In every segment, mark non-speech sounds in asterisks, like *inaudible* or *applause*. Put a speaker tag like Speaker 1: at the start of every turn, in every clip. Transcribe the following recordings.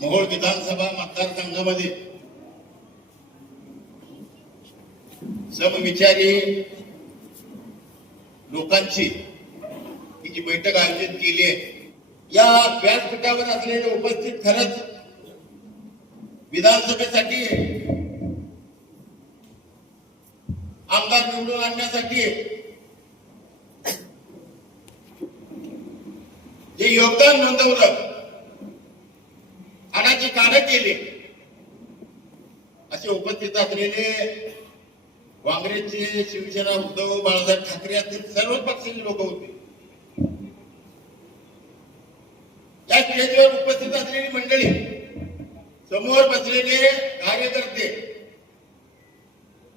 Speaker 1: मोहोळ विधानसभा मतदारसंघामध्ये. समविचारी लोकांची ही जी बैठक आयोजित केली आहे या व्यासपीठावर असलेले उपस्थित खरंच विधानसभेसाठी आमदार निवडून आणण्यासाठी जे योगदान नोंदवलं केली. असे उपस्थित असलेले काँग्रेसचे शिवसेना उद्धव बाळासाहेब ठाकरे असतील सर्व पक्षाचे लोक होते. त्या स्टेजवर उपस्थित असलेली मंडळी समोर बसलेले कार्यकर्ते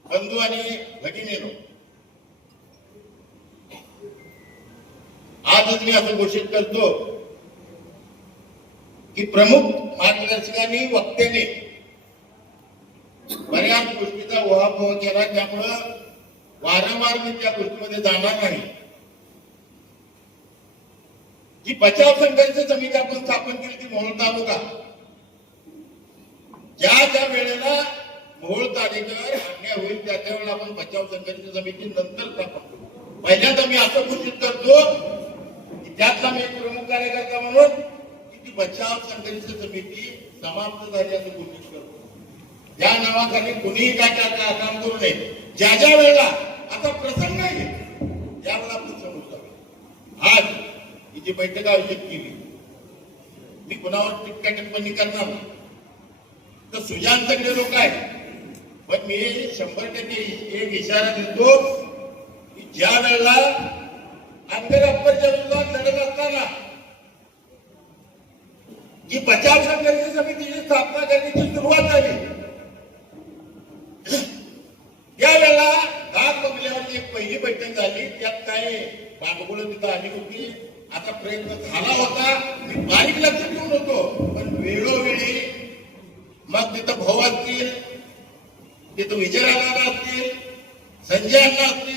Speaker 1: बंधू आणि भगिनी आजच मी असं घोषित करतो की प्रमुख मार्गदर्शकांनी वक्त्याने बऱ्याच गोष्टीचा उहापोह केला. त्यामुळं वारंवार मी त्या गोष्टीमध्ये जाणार नाही. जी बचाव संघर्ष समिती आपण स्थापन केली ती मोहोळ तालुका. ज्या ज्या वेळेला मोहोळ तालुक्यावर अन्याय होईल त्या त्या वेळेला आपण बचाव संघर्ष समिती नंतर स्थापन करू. पहिल्यांदा मी असं घोषित करतो की त्यातला मी प्रमुख कार्यकर्ता म्हणून ती बचाव संघर्ष समिती समाप्त झाली असं घोषित करतो. या नावाखाली कुणीही काय काय काय काम करू नये. ज्या ज्या वेळेला आता प्रसंग नाही त्यावेळेला आपण समोर आज ही जी बैठक आयोजित केली मी कुणावर टिक्का टिप्पणी करणार तर सुजान लोक आहेत. पण मी शंभर टक्के एक इशारा देतो की ज्या वेळेला अंगर अप्परच्या विरोधात लढत असताना जी बचाव संघर्ष समितीची स्थापना करण्याची सुरुवात झाली. त्यावेळेला दाग बंगल्यावरची एक पहिली बैठक झाली. त्यात काय बांडगुळ तिथं आली होती. आता प्रयत्न झाला होता. मी बारीक लक्ष ठेवून होतो. पण वेळोवेळी मग तिथं भाऊ असतील तिथं विजयराणा असतील संजय अण्णा असतील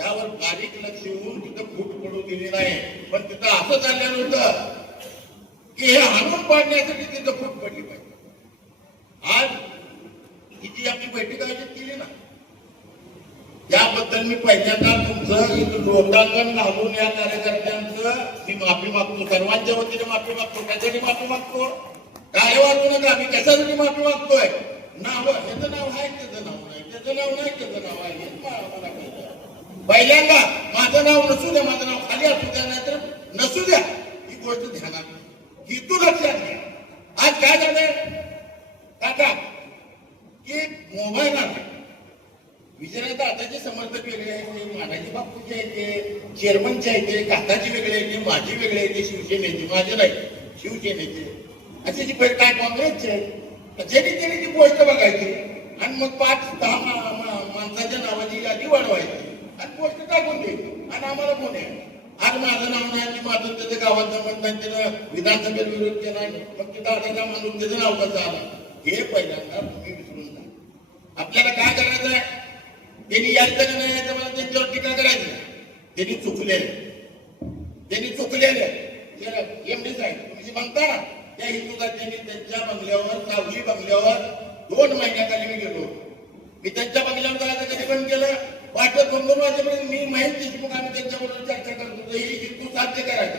Speaker 1: त्यावर बारीक लक्ष येऊन तिथं फूट पडू दिली नाही. पण तिथं असं चाललेलं होत की हे हाणून पाडण्यासाठी तिथं फूट पडली पाहिजे. आज ही जी आपली बैठक आयोजित केली ना? त्याबद्दल मी पहिल्यांदा तुमचं लोटांगण घालून या कार्यकर्त्यांचं मी माफी मागतो. सर्वांच्या वतीने माफी मागतो. कशासाठी माफी मागतो? काय वाटू नका मी कशासाठी माफी मागतोय? नाव याचं नाव आहे त्याचं नाव नाही त्याचं नाव नाही त्याचं नाव आहे. बैलांना पहिल्यांदा माझं नाव नसू द्या माझं नाव खाली असू द्या नाहीतर नसू द्या. ही गोष्ट ध्यानात घ्या. तू लक्षात घ्या. आज काय झालंय? काका की मोबाईल आला. विजय दादाचे समर्थक वेगळे आहेत मानाजी बापूचे आहेत ते चेअरमनचे आहेत ते काकाची वेगळे आहेत ते माझी वेगळे आहेत शिवसेनेचे. माझे नाही शिवसेनेचे. असे जी पहिले काय काँग्रेसचे आहेत ज्यांनी त्याने ती गोष्ट बघायची आणि मग पाच दहा मा- माणसाच्या नावाची यादी वाढवायची. आणि पोस्ट टाकून द्यायची आणि आम्हाला कोण आहे? आज माझं नाव नाही की माझं त्याच्या गावात म्हणतात नाही त्यानं विधानसभेत विरोध केला मग ते दादाचा माणूस त्याचं नाव कसं आला? हे पहिल्यांदा तुम्ही विसरून जा. आपल्याला काय करायचं आहे? त्यांनी यायचं का नाही यायचं मला त्यांच्यावर टीका करायची त्यांनी चुकलेले त्यांनी चुकलेले एमडी साहेब तुम्ही म्हणता ना त्या हेतूचा त्यांनी त्यांच्या बंगल्यावर सावली बंगल्यावर दोन महिन्याखाली मी गेलो. मी त्यांच्या बंगल्यावर जायचं कधी पण केलं? वाटत दोन मी वाजेपर्यंत मी मग देशमुख आम्ही त्यांच्याबरोबर चर्चा करत. होतो ही हेतू साध्य करायचा.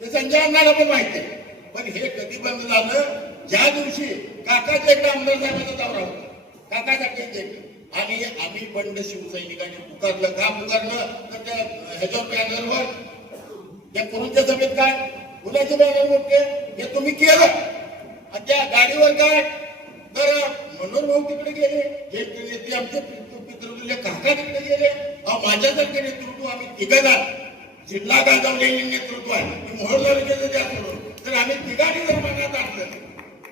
Speaker 1: ते संजय अण्णाला पण माहिती आहे. पण हे कधी बंद झालं? ज्या दिवशी काकाच्या एकदा आमदार साहेबांचा दौरा होता. काकासाठी एक आणि आम्ही बंड शिवसैनिकांनी पुकारलं का पुकारलं तर त्या ह्याच्या पॅनलवर त्या कुरुंच्या सभेत काय? कुणाचे बॅनर होते हे तुम्ही केलं. आणि त्या गाडीवर काय? तर म्हणून भाऊ तिकडे गेले. हे नेते आमचे पितृ- काका तिकडे गेले. अहो माझ्यासारखे नेतृत्व आम्ही तिघं जिल्हा गाजवलेले नेतृत्व आहे. मी मोहोळ तालुक्याचं त्या सोडून तर आम्ही तिघांनी जर मनात आणलं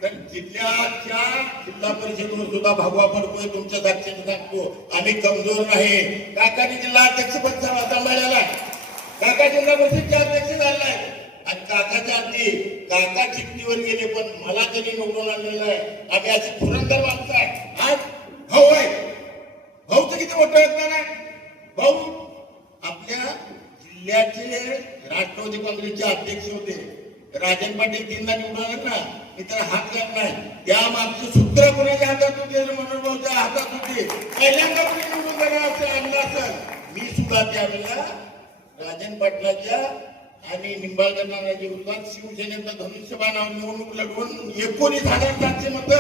Speaker 1: तर जिल्ह्याच्या जिल्हा परिषदेवर सुद्धा भागवा पडतोय तुमच्या साक्षीने सांगतो आम्ही कमजोर नाही काकाने जिल्हा अध्यक्ष पद सांभाळलेला आहे. काका जिल्हा परिषदचे अध्यक्ष झालाय आणि काकाच्या आधी काका चिठ्ठीवर गेले पण मला त्यांनी निवडून आणलेलं आहे. आम्ही अशी पुरंदर माणसं आहे. आज हो आहे भाऊचं किती मोठं योगदान आहे. भाऊ आपल्या जिल्ह्याचे राष्ट्रवादी काँग्रेसचे अध्यक्ष होते. राजन पाटील तीनदा निवडून आले ना मी तर हात घात नाही. त्या मागचे सूत्र कोणाच्या हातात होते मनोहर भाऊच्या हातात होते. पहिल्यांदा कोणी निवडून जाणार असेल आणलं असेल मी सुद्धा त्यावेळेला राजन पाटलाच्या आणि निंबाळकर नानाच्या विरोधात शिवसेनेचा धनुष्यबाण निवडणूक लढवून एकोणीस हजार सातशे मत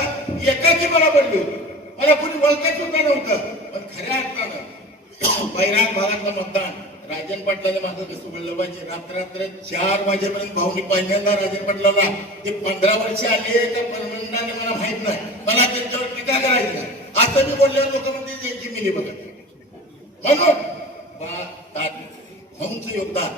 Speaker 1: एकाची मला पडली होती. मला कोणी बोलताच सुद्धा नव्हतं. पण खऱ्या अर्थानं *clears throat* बैराग भागातलं मतदान. राजन पाटलाला माझं कसं बोललं पाहिजे? रात्र चार वाजेपर्यंत भाऊनी पहिल्यांदा राजन पाटलाला ते पंधरा वर्ष आले तर परमंडाने मला माहीत नाही. मला त्यांच्यावर टीका करायची असं मी बोलल्यावर लोक म्हणते त्यांची मिली बघत. म्हणून बा भाऊंचं योगदान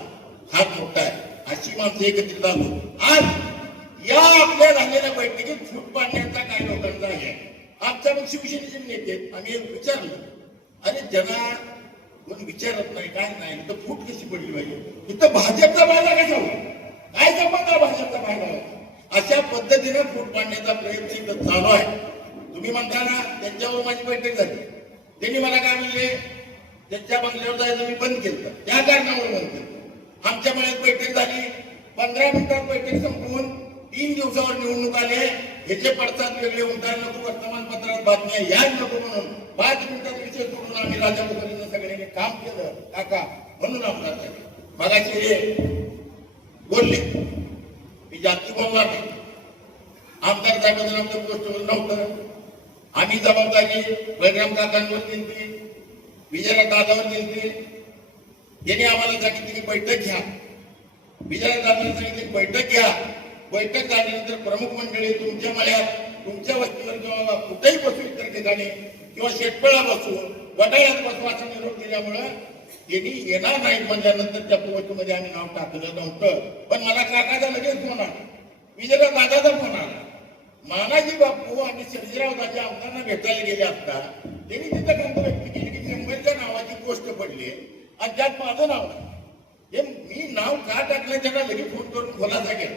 Speaker 1: फार मोठा आहे. अशी माणसं एकत्रित आलो आज या आपल्या झालेल्या बैठकीत फूट पाडण्याचा काय लोकांचा आहे? आमच्या मग शिवसेनेचे नेते आम्ही एक विचारलं. अरे जना कोण विचारत नाही काय नाही इथं फूट कशी पडली पाहिजे इथं भाजपचा फायदा कसा होईल? काय संबंध भाजपचा फायदा अशा पद्धतीने फूट पाडण्याचा प्रयत्न इथं चालू आहे. तुम्ही म्हणता ना त्यांच्यावर माझी बैठक झाली. त्यांनी मला काय म्हणले? त्यांच्या बंगल्यावर जायचं मी बंद केलं. त्या कारणावर बंद केलं. आमच्या मळ्यात बैठक झाली. पंधरा मिनिटात बैठक संपवून तीन दिवसावर निवडणूक आले ह्याचे पडतात वेगळे उमटायला नको बातम्या याच नको म्हणून पाच मिनिटात विषय सोडून आम्ही राजा मुखर्जीनं सगळ्यांनी काम केलं. काका म्हणून आमदार झाले मगाशी हे. बोलले. मी जास्ती बोलणार नाही आमदार साहेबांना आमच्या पोस्टवर नव्हतं. आम्ही जबाबदारी बलराम काकांवर दिली विजयराव दादावर दिली त्यांनी आम्हाला सांगितलं की बैठक घ्या. विजयराव दादांनी सांगितलं बैठक घ्या. बैठक झाल्यानंतर प्रमुख मंडळी तुमच्या मळ्यात तुमच्या वस्तीवर किंवा कुठेही बसू इतर ठिकाणी किंवा शेतपळा बसू वडाळ्यात बसू असा निरोप दिल्यामुळं त्यांनी येणार नाहीत म्हणल्यानंतर त्या पोस्टमध्ये आम्ही नाव टाकलं नव्हतं. पण मला काकाचा लगेच फोन आला. विजयराव दादाचा फोन आला. मानाजी बापू आणि सर्जीराव दादा आमदारांना भेटायला गेले असता त्यांनी तिथं खंत व्यक्त केली की शंभरच्या नावाची गोष्ट पडली आणि त्यात माझं नाव हे मी नाव का टाकलं त्यांना लगेच फोन करून खुलासा केला.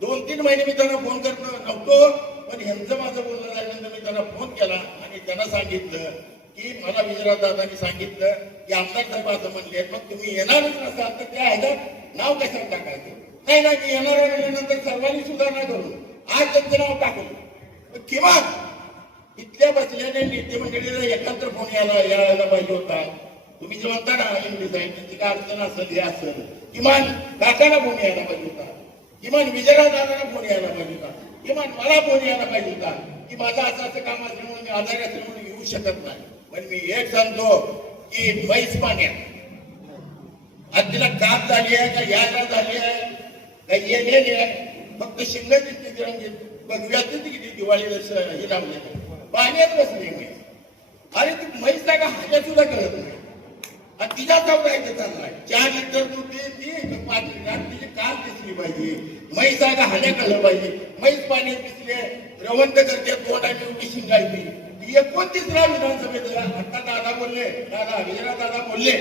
Speaker 1: दोन तीन महिने मी त्यांना फोन करत नव्हतो. पण ह्यांचं माझं बोलणं झाल्यानंतर मी त्यांना फोन केला आणि त्यांना सांगितलं की मला विजयराव दादानी सांगितलं की आमदार साहेब असं म्हणले मग तुम्ही येणारच नसाल तर त्या ह्याच्यात नाव कशात टाकायचं? नाही नाही मी येणार म्हणल्यानंतर सर्वांनी सुधारणा करू आज त्यांचं नाव टाकलं किमान इथल्या बसलेल्या नेते मंडळीला एकत्र फोन यायला यायला पाहिजे होता. तुम्ही जे म्हणता ना इंग्लिश साहेब त्यांची काय अडचण असेल हे असेल. किमान काकाला फोन यायला पाहिजे होता. किमान विजयराव दादाला फोन यायला पाहिजे होता. किमान मला फोन यायला पाहिजे होता की माझा असं असं काम असल्यामुळे मी आजारी असल्यामुळे येऊ शकत नाही. पण मी एक सांगतो की म्हैस पाण्यात आज तिला काप झाली आहे का यात्रा झाली आहे? का येलेली आहे फक्त शिंगाची तिथे रंगीत बघूयातच किती दिवाळीला स- हे लावले पाण्यात बसली म्हैस. अरे ती म्हैस आहे का हाल्या सुद्धा कळत नाही? आणि तिच्या चौकायचं चाललाय. चार लिटर दूध दे ती पाच लिटर. तिची काल दिसली पाहिजे. म्हैस आहे का खाल्लं पाहिजे. म्हैस पाण्यात दिसले रवंत करते तोंडाची उभी शिंगायची ती एकोणतीसला विधानसभेत आता दादा बोलले दादा विजयराव दादा बोलले.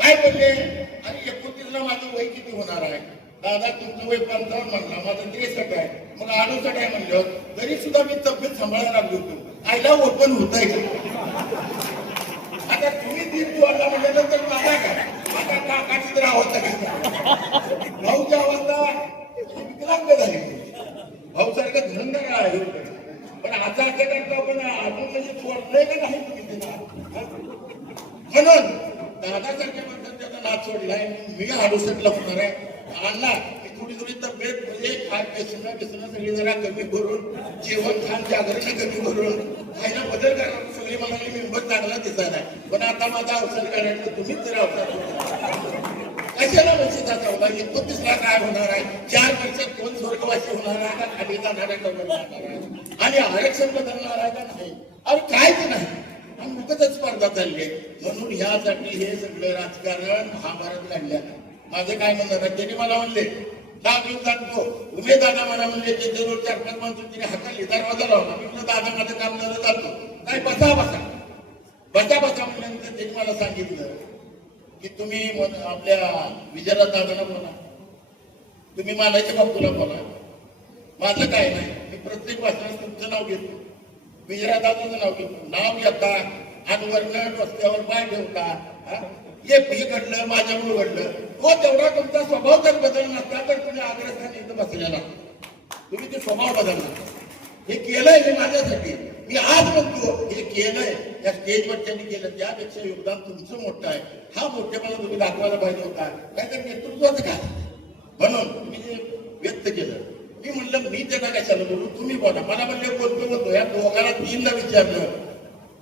Speaker 1: काय बोलले? आणि एकोणतीसला माझं वय किती होणार आहे? दादा तुमचं वय पंचावन्न म्हणला माझं त्रेसष्ट आहे. मग अडुसष्ट आहे म्हणलं. तरी सुद्धा मी तब्येत सांभाळायला लागलो होतो. आईला ओपन होत आहे तीन तोडला म्हटल्यानंतर म्हणजे माझा काय माझा काकाची तर अवस्था काय भाऊची अवस्था विकलांग झाली. भाऊ सारखं आहे. पण आता असं करतो आपण अजून म्हणजे सोडलंय का नाही तुम्ही तिला म्हणून दादासारख्या माणसाने त्याचा नाच सोडलाय मी अडुसष्टला होणार आहे. अण्णा थोडी थोडी तब्येत म्हणजे काय सगळी जरा कमी करून जेवण खान जागरण कमी करून खायला बदल करायला सगळी म्हणाली मी मेंबर चांगला दिसायला पण आता माझा अवसर करायचं तुम्हीच जरा अवसर कशाला वंचित होता एकोणतीस लाख काय होणार आहे. चार वर्षात कोण स्वर्गवासी होणार आहे. का खाली जाणार आहे का आणि आरक्षण बदलणार आहे का नाही? अरे काय ते नाही? आणि मुकतच स्पर्धा चालली म्हणून ह्यासाठी हे सगळं राजकारण महाभारत घडल्या माझं काय म्हणणार त्यांनी मला म्हणले नाव घेऊन जातो उमेदाना मला म्हणजे ते दररोज चार पाच माणसं तिने हाताली दरवाजा लावला. मी म्हणलं दादा माझं काम झालं जातो नाही बसा बसा. बसा बसा. म्हणल्यानंतर त्यांनी मला सांगितलं की तुम्ही आपल्या विजयराज दादाला बोला. तुम्ही मानायच्या बापूला बोला. माझं काय नाही मी प्रत्येक भाषणात तुमचं नाव घेतो. विजयराज दादाचं नाव घेतो. नाव घेता आणि वर्ण रस्त्यावर पाय ठेवता. हे हे घडलं माझ्यामुळे घडलं. हो तेवढा तुमचा स्वभाव जर बदल नसता तर तुम्ही अग्रस्थानी इथं बसलेला. तुम्ही ते स्वभाव बदलला. हे केलंय हे माझ्यासाठी. मी आज म्हणतो हे केलंय. या स्टेजवर त्यांनी केलं त्यापेक्षा योगदान तुमचं मोठं आहे. हा मोठेपणा तुम्ही दाखवायला पाहिजे होता. काहीतरी नेतृत्वाचं काय म्हणून मी जे व्यक्त केलं. मी म्हणलं मी त्यांना कशाला बोलू? तुम्ही बोला. मला म्हणले बोलतो बोलतो या दोघांना तीनला विचारलं.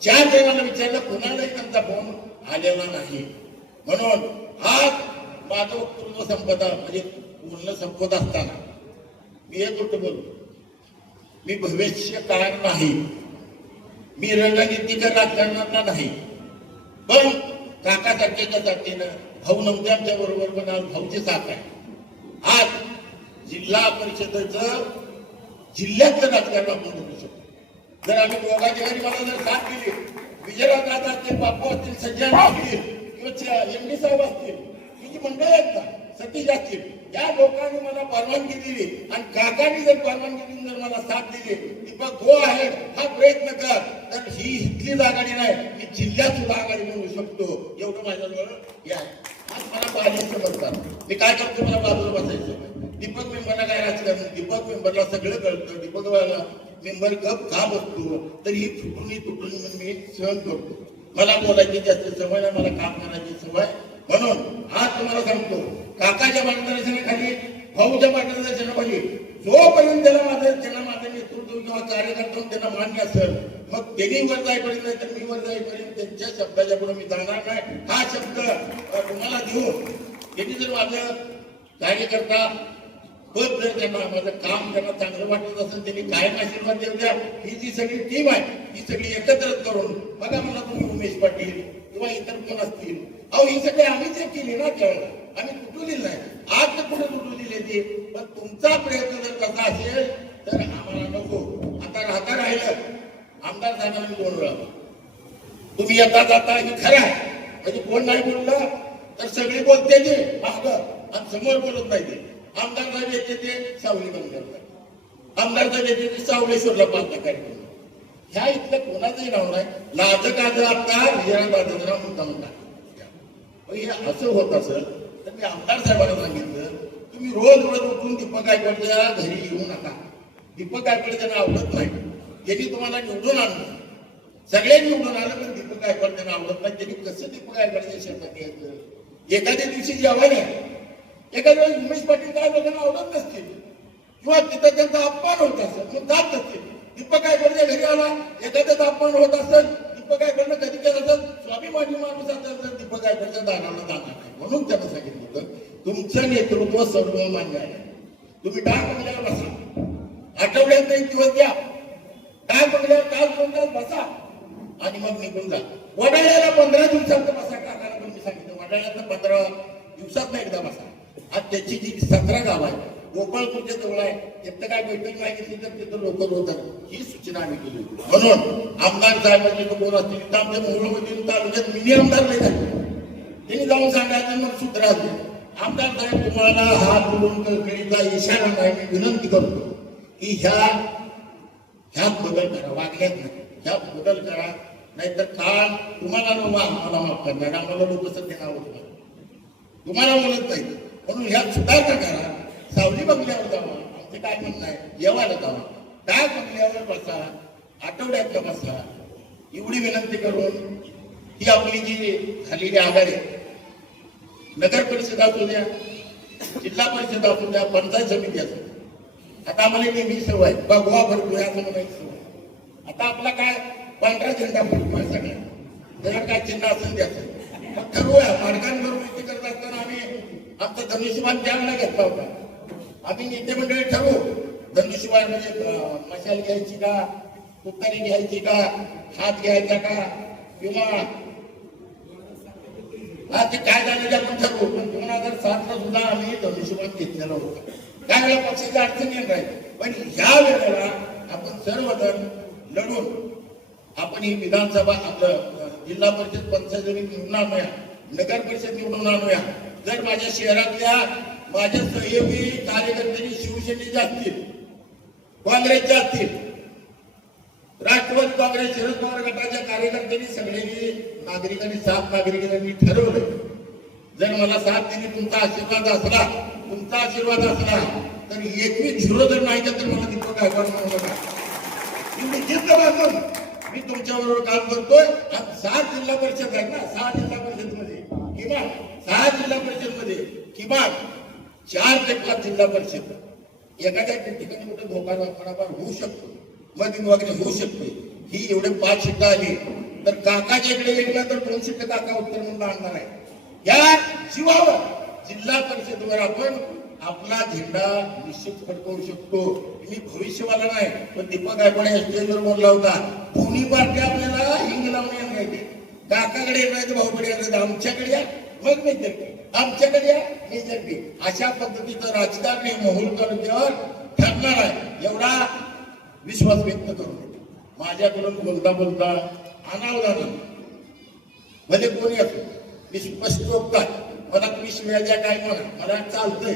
Speaker 1: चार जणांना विचारलं कुणालाही त्यांचा फोन आलेला नाही. म्हणून आज माझं पूर्ण संपदा म्हणजे पूर्ण संपत असताना. मी एक गोष्ट बोलतो. मी भविष्य काळ नाही. मी रणनीतीच्या राजकारणातला नाही. पण काकासारख्याच्या जातीनं भाऊ नव्हते आमच्या बरोबर पण आज साथ आहे. आज जिल्हा परिषदेचं जिल्ह्यातलं राजकारण आपण बघू शकतो. जर आम्ही दोघांच्या मला जर साथ दिली विजयराव दादा असतील बापू असतील संजय असतील किंवा एम डी साहेब असतील किती मंडळ आहेत ना सतीश असतील या लोकांनी मला परवानगी दिली. आणि काकांनी जर परवानगी देऊन जर मला साथ दिली दीपक गो आहे हा प्रयत्न कर. तर ही इथलीच आघाडी नाही मी जिल्ह्यात सुद्धा आघाडी मिळवू शकतो. एवढं माझ्याजवळ हे आहे. मला बाजूचं बसतात मी काय करतो मला बाजूला बसायचं. दीपक मेंबरला काय राजकारण दीपक मेंबरला सगळं कळतं. दीपक मेंबर गप का बसतो? तर ही तुटून ही तुटून मी सहन करतो. मला बोलायची जास्त सवय नाही मला काम करायची सवय. म्हणून आज तुम्हाला सांगतो काकाच्या मार्गदर्शनाखाली भाऊच्या मार्गदर्शनाखाली जोपर्यंत त्याला माझं त्यांना माझं नेतृत्व किंवा कार्यकर्ता त्यांना मान्य असेल मग त्यांनी वर जाईपर्यंत नाही तर मी वर जाईपर्यंत त्यांच्या शब्दाच्या पुढे मी जाणार नाही. हा शब्द तुम्हाला देऊन त्यांनी जर माझं कार्यकर्ता पद जर त्यांना माझं काम त्यांना चांगलं वाटत असेल त्यांनी कायम आशीर्वाद देऊ द्या. ही जी सगळी टीम आहे ही सगळी एकत्र करून बघा मला तुम्ही उमेश पाटील किंवा इतर कोण असतील. अहो ही सगळी आम्हीच एक केली ना त्यावेळेला आम्ही तुटवलेली नाही. आज तर कुठे तुटवलेली ती पण तुमचा प्रयत्न जर कसा असेल तर आम्हाला नको. आता राहता राहिलं. आमदार साहेबांनी दोन वेळा तुम्ही येता जाता हे खरं आहे. म्हणजे कोण नाही बोललं तर सगळी बोलते ते मागं. आणि समोर बोलत नाही ते. आमदार साहेब येते ते सावली बंद करतात. आमदार साहेब येते ते सावळेश्वरला पाहता कार्यक्रम. ह्या इथलं कोणाचंही नाव नाही. लाज आता विजया बाजूला मुद्दा म्हणतात. हे असं होत असेल तर मी आमदार साहेबांना सांगितलं तुम्ही रोज रोज उठून दीपक गायकवाडच्या घरी येऊ नका. दीपक गायकवाड त्यांना आवडत नाही. त्यांनी तुम्हाला निवडून आणलं. सगळे निवडून आलं पण दीपक गायकवाड त्यांना आवडत नाही. त्यांनी कसं दीपक गायकवाडच्या शेतात यायचं? एखाद्या दिवशी जेवण आहे एखाद्या वेळेस उमेश पाटील काय लोकांना आवडत नसतील. किंवा तिथं त्यांचा अपमान होत असेल मग जात नसतील. दीपक गायकवाडच्या घरी आला एखाद्याचा अपमान होत असेल दीपक गायकवाडनं कधी केलं असेल स्वाभिमानी माणूस असेल तर दीपक गायकवाडच्या दानाला जाणार नाही. म्हणून त्यांना सांगितलं होतं तुमचं नेतृत्व सर्वमान्य आहे. तुम्ही डाक बंगल्यावर बसा. आठवड्यात एक दिवस द्या. डाक बंगल्यावर काल दोन तास बसा. आणि मग निघून जा. वडाळ्याला पंधरा दिवसात बसा काकाला पण मी सांगितलं वडाळ्यात पंधरा दिवसात एकदा बसा. आज त्याची जी सतरा गाव आहे गोपाळपूरच्या जवळ आहे तिथं काय भेटून मागितली तर तिथं लोकल होतात ही सूचना आम्ही केली होती. म्हणून आमदार साहेबांचे म्हणजे कोण असतील तर आमच्या मोहोळमध्ये तालुक्यात मिनी आमदार नाही झाले. त्यांनी जाऊन सांगायचं मग सूत्र आमदार साहेब तुम्हाला हात जोडून कळकळीचा इशारा नाही मी विनंती करतो की ह्या ह्यात बदल करा वागण्यात नाही. ह्यात बदल करा नाहीतर काल तुम्हाला लोक आम्हाला माफ करणार. आम्हाला लोक सध्या आवडतात तुम्हाला बोलत नाही म्हणून ह्यात सुधारणा करा सावली बंगल्यावर जावा आमचं काय म्हणणं आहे? येवायला जावा. डाक बंगल्यावर बसा आठवड्यातला बसा एवढी विनंती करून ही आपली जी झालेली आघाडी आहे, नगर परिषद असू द्या जिल्हा परिषद असू द्या पंचायत समिती असू आता आम्हाला नेहमी सवय भगवा भरपूर असं म्हणायची सवय आता आपला काय पांढरा झेंडा फुटतोय सगळ्या जरा काय चिन्ह असेल द्यायचं मग ठरवूया मार्गांवर माहिती करत असताना आमचा धनुष्यबाण त्यावेळेला घेतला होता. आम्ही नेते मंडळी ठरवू. धनुष्यबाण म्हणजे मशाल घ्यायची का? तुतारी घ्यायची का? हात घ्यायचा का? किंवा हा ते काय झालं ते आपण ठरवू. पण दोन हजार सातला सुद्धा आम्ही धनुष्यबाण घेतलेला होता. त्यावेळेला पक्षाची अडचण येत आहे पण ह्या वेळेला आपण सर्वजण लढून आपण ही विधानसभा आपलं जिल्हा परिषद पंचायत निवडणार नाही नगर परिषद निवडून आणूया जर माझ्या शहरातल्या माझ्या सहयोगी कार्यकर्त्यांनी शिवसेनेचे असतील काँग्रेसचे असतील राष्ट्रवादी काँग्रेस शरद पवार गटाच्या कार्यकर्त्यांनी सगळ्यांनी नागरिकांनी सात नागरिकांनी ठरवलं जर मला साथ दिली तुमचा आशीर्वाद असला तुमचा आशीर्वाद असला तर एकवीस झिरो जर नाही तर मला दीपक गायकवाड म्हणू नका. मी जिद्द बांधून मी काम करतोय. आणि सहा जिल्हा परिषद आहेत ना सहा जिल्हा परिषदमध्ये किमान सहा जिल्हा परिषदमध्ये किमान चार ते पाच जिल्हा परिषद. एखाद्या ठिकाणी कुठे धोका वापरावर होऊ शकतो. मधीन वगैरे होऊ शकते. ही एवढे पाच शिट्टा आली तर काकाच्याकडे गेला तर दोन शिट्टे काका उत्तर म्हणून आणणार आहे. या जीवावर जिल्हा परिषदवर आपण आपला झेंडा निश्चित फडकवू शकतो. मी भविष्यवाला नाही पण दीपक गायकवाड या स्टेजवर बोलला होता. दोन्ही पार्टी आपल्याला हिंग लावणे येणार काकाकडे येणार तर भाऊकडे येणार आमच्याकडे या. मग मी जगते आमच्याकडे या मी जगते अशा पद्धतीचं राजकारण हे मोहोळ तालुक्यावर ठरणार आहे. एवढा विश्वास व्यक्त करून माझ्याकडून बोलता बोलता अनावधान म्हणजे कोणी असो मी स्पष्ट बघतात मला तुम्ही शिव्या काय म्हणा मला चालतंय.